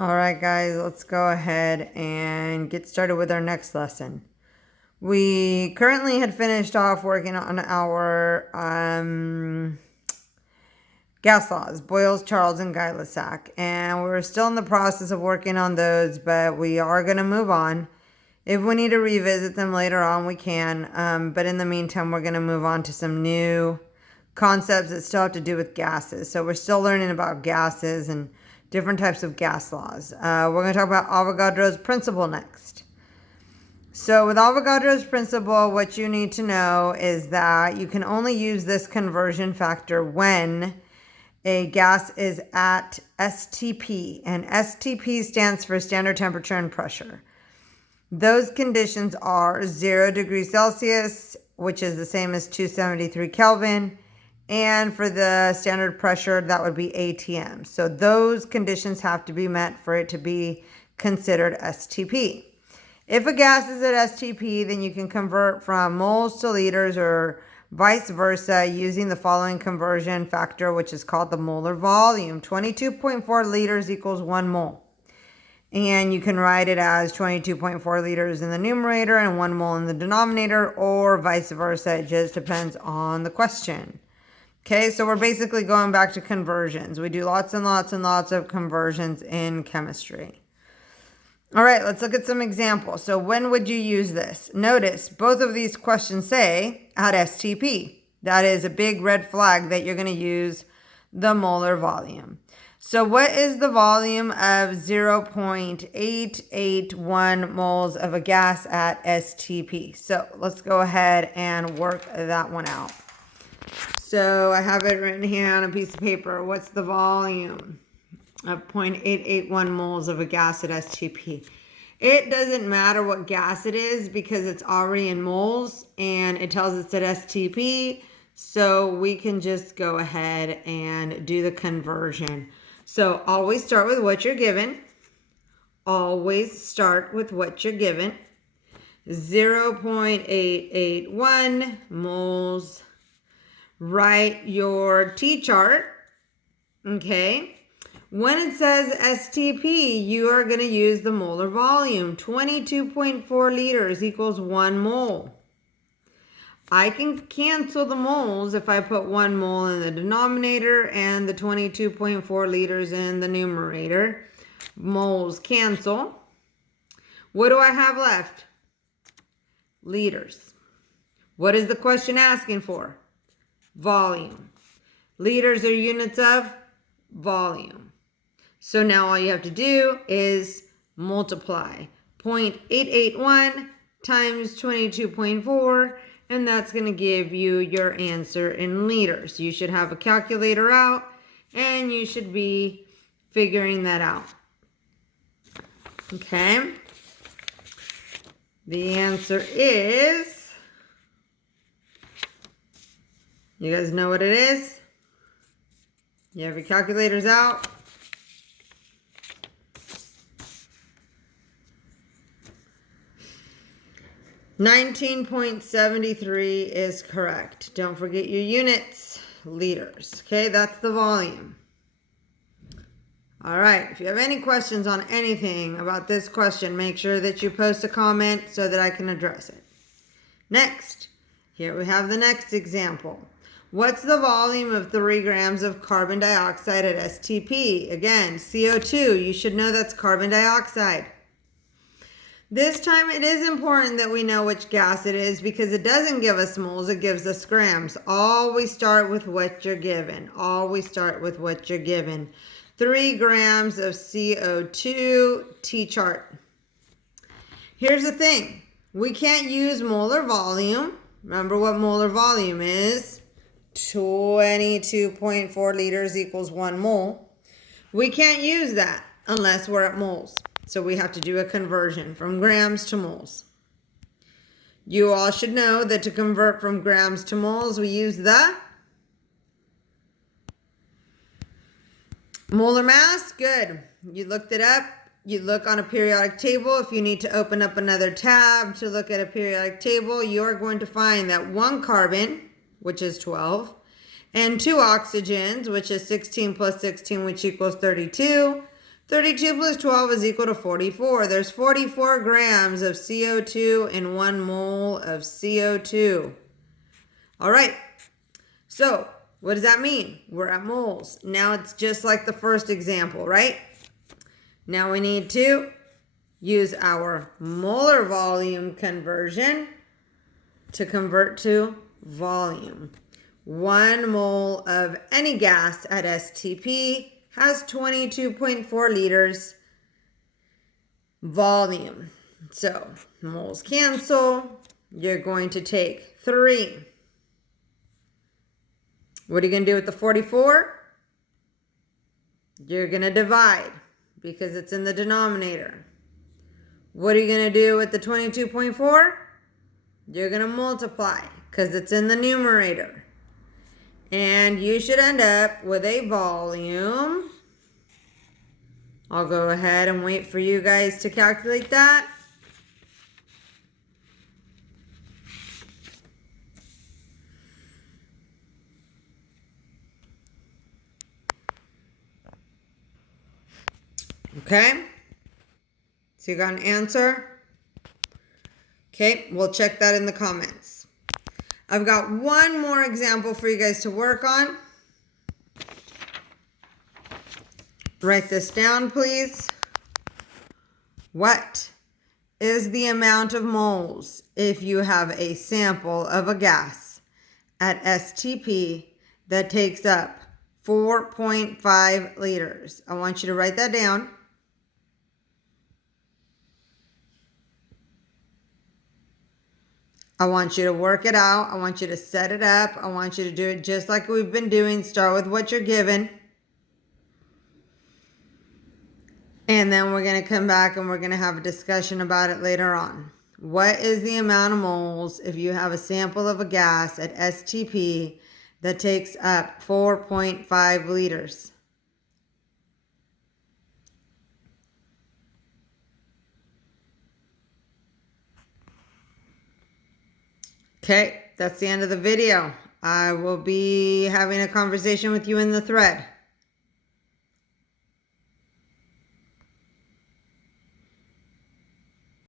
All right, guys, let's go ahead and get started with our next lesson. We currently had finished off working on our gas laws, Boyles, Charles, and Guy-Lussac, and we're still in the process of working on those, but we are going to move on. If we need to revisit them later on, we can, but in the meantime, we're going to move on to some new concepts that still have to do with gases. So we're still learning about gases and different types of gas laws. We're going to talk about Avogadro's principle next. So with Avogadro's principle, what you need to know is that you can only use this conversion factor when a gas is at STP, and STP stands for standard temperature and pressure. Those conditions are 0 degrees Celsius, which is the same as 273 Kelvin, and for the standard pressure, that would be ATM. So those conditions have to be met for it to be considered STP. If a gas is at STP, then you can convert from moles to liters or vice versa using the following conversion factor, which is called the molar volume. 22.4 liters equals 1 mole. And you can write it as 22.4 liters in the numerator and 1 mole in the denominator, or vice versa. It just depends on the question. Okay, so we're basically going back to conversions. We do lots and lots and lots of conversions in chemistry. All right, let's look at some examples. So when would you use this? Notice both of these questions say at STP. That is a big red flag that you're going to use the molar volume. So what is the volume of 0.881 moles of a gas at STP? So let's go ahead and work that one out. So I have it written here on a piece of paper. What's the volume of 0.881 moles of a gas at STP? It doesn't matter what gas it is because it's already in moles and it tells us at STP. So we can just go ahead and do the conversion. So always start with what you're given. Always start with what you're given. 0.881 moles. Write your T-chart, okay? When it says STP, you are going to use the molar volume. 22.4 liters equals 1 mole. I can cancel the moles if I put 1 mole in the denominator and the 22.4 liters in the numerator. Moles cancel. What do I have left? Liters. What is the question asking for? Volume. Liters are units of volume. So now all you have to do is multiply 0.881 times 22.4, and that's going to give you your answer in liters. You should have a calculator out and you should be figuring that out. Okay. The answer is, you guys know what it is? You have your calculators out. $19.73 is correct. Don't forget your units, liters. Okay, that's the volume. All right, if you have any questions on anything about this question, make sure that you post a comment so that I can address it. Next, here we have the next example. What's the volume of 3 grams of carbon dioxide at STP? Again, CO2. You should know that's carbon dioxide. This time it is important that we know which gas it is because it doesn't give us moles, it gives us grams. Always start with what you're given. Always start with what you're given. 3 grams of CO2, T-chart. Here's the thing. We can't use molar volume. Remember what molar volume is. 22.4 liters equals 1 mole. We can't use that unless we're at moles. So we have to do a conversion from grams to moles. You all should know that to convert from grams to moles, we use the molar mass. Good. You looked it up. You look on a periodic table. If you need to open up another tab to look at a periodic table, you're going to find that 1 carbon, which is 12, and 2 oxygens, which is 16 plus 16, which equals 32. 32 plus 12 is equal to 44. There's 44 grams of CO2 in 1 mole of CO2. All right, so what does that mean? We're at moles. Now it's just like the first example, right? Now we need to use our molar volume conversion to convert to volume. 1 mole of any gas at STP has 22.4 liters volume. So moles cancel. You're going to take 3. What are you going to do with the 44? You're going to divide because it's in the denominator. What are you going to do with the 22.4? You're going to multiply because it's in the numerator. And you should end up with a volume. I'll go ahead and wait for you guys to calculate that. Okay, so you got an answer? Okay, we'll check that in the comments. I've got one more example for you guys to work on. Write this down, please. What is the amount of moles if you have a sample of a gas at STP that takes up 4.5 liters? I want you to write that down. I want you to work it out. I want you to set it up. I want you to do it just like we've been doing. Start with what you're given. And then we're going to come back and we're going to have a discussion about it later on. What is the amount of moles if you have a sample of a gas at STP that takes up 4.5 liters? Okay, that's the end of the video. I will be having a conversation with you in the thread.